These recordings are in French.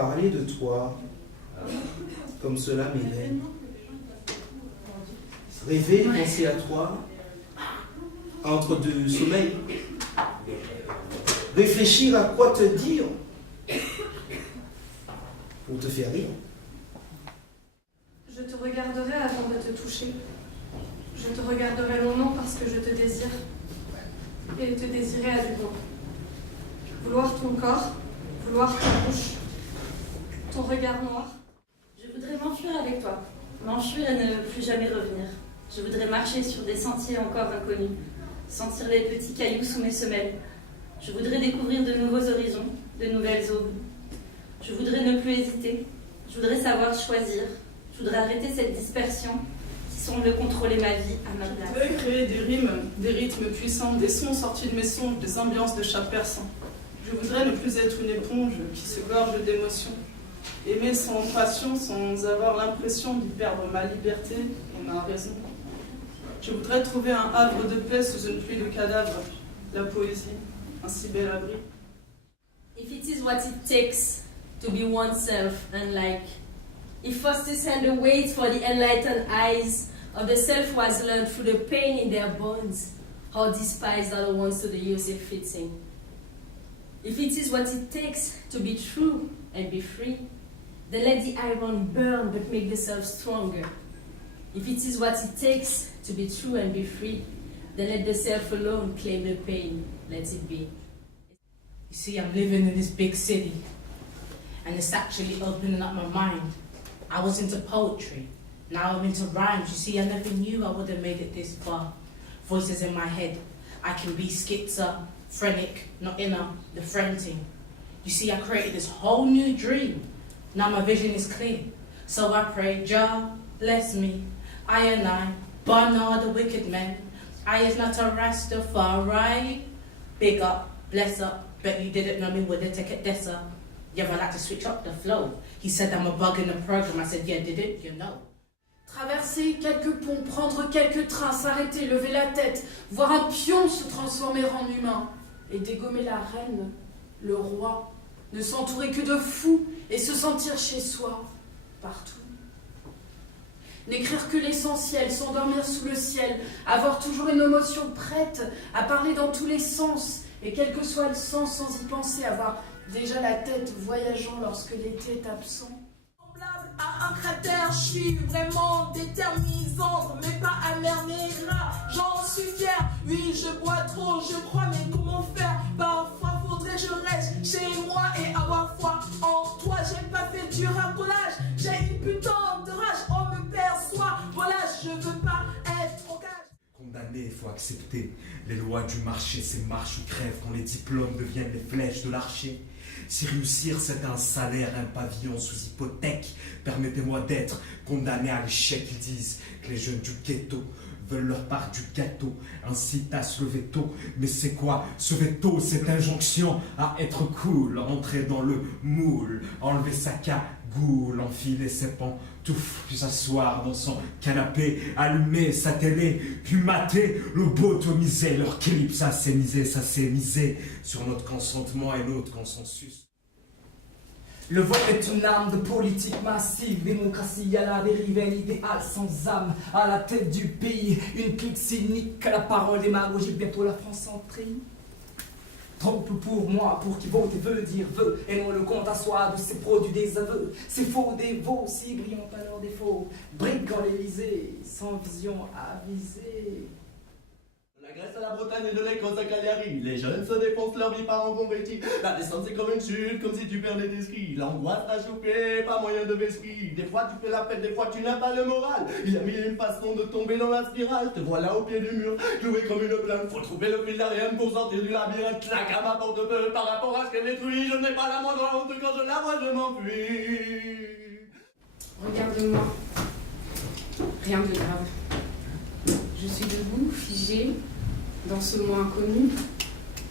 parler de toi comme cela m'éveille. Rêver, penser à toi entre deux sommeils. Réfléchir à quoi te dire pour te faire rire. Je te regarderai avant de te toucher. Je te regarderai longuement parce que je te désire. Et te désirer à nouveau. Vouloir ton corps, vouloir ta bouche, ton regard noir. Je voudrais m'enfuir avec toi, m'enfuir et ne plus jamais revenir. Je voudrais marcher sur des sentiers encore inconnus, sentir les petits cailloux sous mes semelles. Je voudrais découvrir de nouveaux horizons, de nouvelles aubes. Je voudrais ne plus hésiter, je voudrais savoir choisir, je voudrais arrêter cette dispersion qui semble contrôler ma vie à ma place. Je voudrais créer des rimes, des rythmes puissants, des sons sortis de mes songes, des ambiances de chaque persan. Je voudrais ne plus être une éponge qui se gorge d'émotions. Aimer sans passion, sans avoir l'impression d'y perdre ma liberté et ma raison. Je voudrais trouver un havre de paix sous une pluie de cadavres, la poésie, un si bel abri. If it is what it takes to be oneself unlike, if Foster's hand waits for the enlightened eyes of the self who has learned through the pain in their bones, how despised are the ones to the use it fitting. If it is what it takes to be true and be free, then let the iron burn but make the self stronger. If it is what it takes to be true and be free, then let the self alone claim the pain. Let it be. You see, I'm living in this big city, and it's actually opening up my mind. I was into poetry, now I'm into rhymes. You see, I never knew I would have made it this far. Voices in my head, I can be schizophrenic, not inner, the fronting. You see, I created this whole new dream. Now my vision is clear, so I pray, Jah, bless me. I and I, burn all the wicked men. I is not a Rastafari. Big up, bless up. Bet you didn't know me with the ticket dessa. Yeah, I like to switch up the flow. He said I'm a bug in the program. I said, yeah, didn't you know? Traverser quelques ponts, prendre quelques trains, s'arrêter, lever la tête, voir un pion se transformer en humain et dégommer la reine, le roi, ne s'entourer que de fous et se sentir chez soi, partout. N'écrire que l'essentiel, s'endormir sous le ciel, avoir toujours une émotion prête à parler dans tous les sens, et quel que soit le sens sans y penser, avoir déjà la tête voyageant lorsque l'été est absent. Semblable à un cratère, je suis vraiment déterminante, mais pas amère ni gras, j'en suis fière. Oui, je bois trop, je crois, mais comment faire? Parfois faudrait que je reste chez moi et avoir foi en toi. J'ai pas fait du racolage, j'ai une putain de rage, on me perçoit, voilà, je veux pas être en cage. Condamné, il faut accepter les lois du marché, c'est marche ou crève quand les diplômes deviennent les flèches de l'archer. Si réussir c'est un salaire, un pavillon sous hypothèque, permettez-moi d'être condamné à l'échec. Ils disent que les jeunes du ghetto veulent leur part du gâteau, incitent à se lever tôt. Mais c'est quoi ce veto, cette injonction à être cool, entrer dans le moule, enlever sa cagoule, enfiler ses pantoufles, puis s'asseoir dans son canapé, allumer sa télé, puis mater le botomiser, leur clip, ça s'est misé sur notre consentement et notre consensus. Le vote est une arme de politique massive, démocratie à la dérive, un idéal sans âme, à la tête du pays, une clique cynique, à la parole démagogique, bientôt la France en tri. Trompe pour moi, pour qui vote et veut dire veut, et non le compte à soi de ses produits des aveux. C'est faux des veaux, si brillants à leurs défauts, brigand l'Élysée, sans vision avisée. La Grèce à la Bretagne et de l'Écosse à Cagliari, les jeunes se défoncent leur vie par en compétit. La descente c'est comme une chute, comme si tu perdais tes skis. L'angoisse t'a chopé, pas moyen de vesquille. Des fois tu fais la fête, des fois tu n'as pas le moral. Il y a mille une façons de tomber dans la spirale. Te voilà au pied du mur, cloué comme une plainte. Faut trouver le fil d'Ariane pour sortir du labyrinthe. Claque à ma porte-feu par rapport à ce qu'elle détruit. Je n'ai pas la moindre honte quand je la vois, je m'enfuis. Regarde-moi, rien de grave. Je suis debout, figée, dans ce monde inconnu.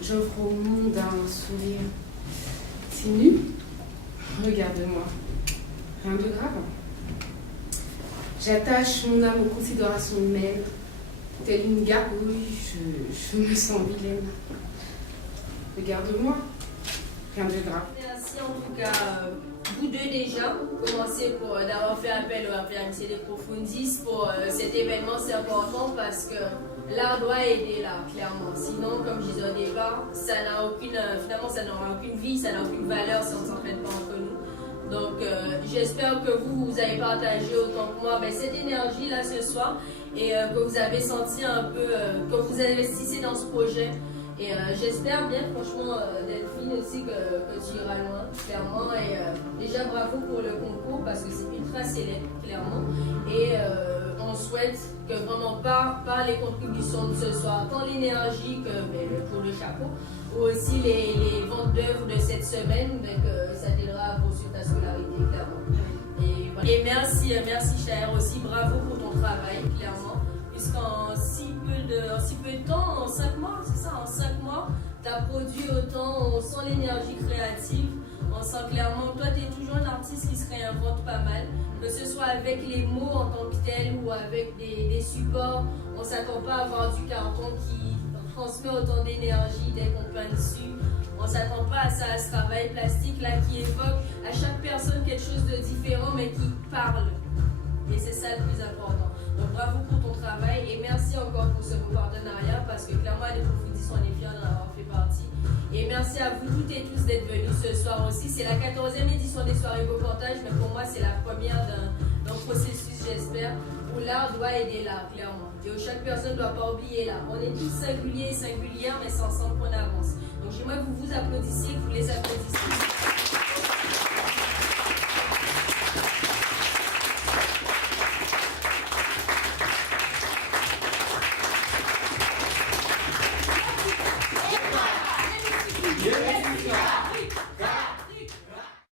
J'offre au monde un sourire. C'est nu. Regarde-moi, rien de grave. J'attache mon âme aux considérations humaines. Telle une gargouille, je me sens vilaine. Regarde-moi, rien de grave. Merci en tout cas vous deux déjà, commencer d'avoir fait appel au RPMC de Profundis pour cet événement, c'est important parce que l'art doit aider l'art, clairement. Sinon, comme je disais au départ, finalement ça n'aura aucune vie, ça n'a aucune valeur si on ne s'entraide pas entre nous. Donc j'espère que vous avez partagé autant que moi cette énergie-là ce soir et que vous avez senti un peu, que vous investissez dans ce projet. Et j'espère bien, franchement, Delphine aussi, que tu iras loin, clairement. Et déjà, bravo pour le concours parce que c'est ultra célèbre, clairement. Et on souhaite que vraiment par les contributions de ce soir, tant l'énergie que pour le chapeau, ou aussi les ventes d'œuvres de cette semaine, ça t'aidera à poursuivre ta scolarité, clairement. Et, voilà. Et merci Chaher aussi, bravo pour ton travail, clairement. Puisqu'en si peu de temps, en 5 mois, c'est ça, en 5 mois, tu as produit autant, on sent l'énergie créative, on sent clairement que toi, tu es toujours un artiste qui se réinvente pas mal, que ce soit avec les mots en tant que tels ou avec des supports, on ne s'attend pas à avoir du carton qui transmet autant d'énergie dès qu'on peint dessus. On ne s'attend pas à ça, à ce travail plastique là qui évoque à chaque personne quelque chose de différent mais qui parle. Et c'est ça le plus important. Donc bravo pour ton travail et merci encore pour ce beau partenariat parce que clairement à des Profundis, on est fiers d'en avoir fait partie. Et merci à vous toutes et tous d'être venus ce soir aussi. C'est la 14e édition des soirées Beau Portage, mais pour moi c'est la première d'un processus, j'espère, où l'art doit aider l'art, clairement. Et où chaque personne ne doit pas oublier l'art. On est tous singuliers et singulières, mais c'est ensemble qu'on avance. Donc j'aimerais que vous vous applaudissiez, que vous les applaudissiez.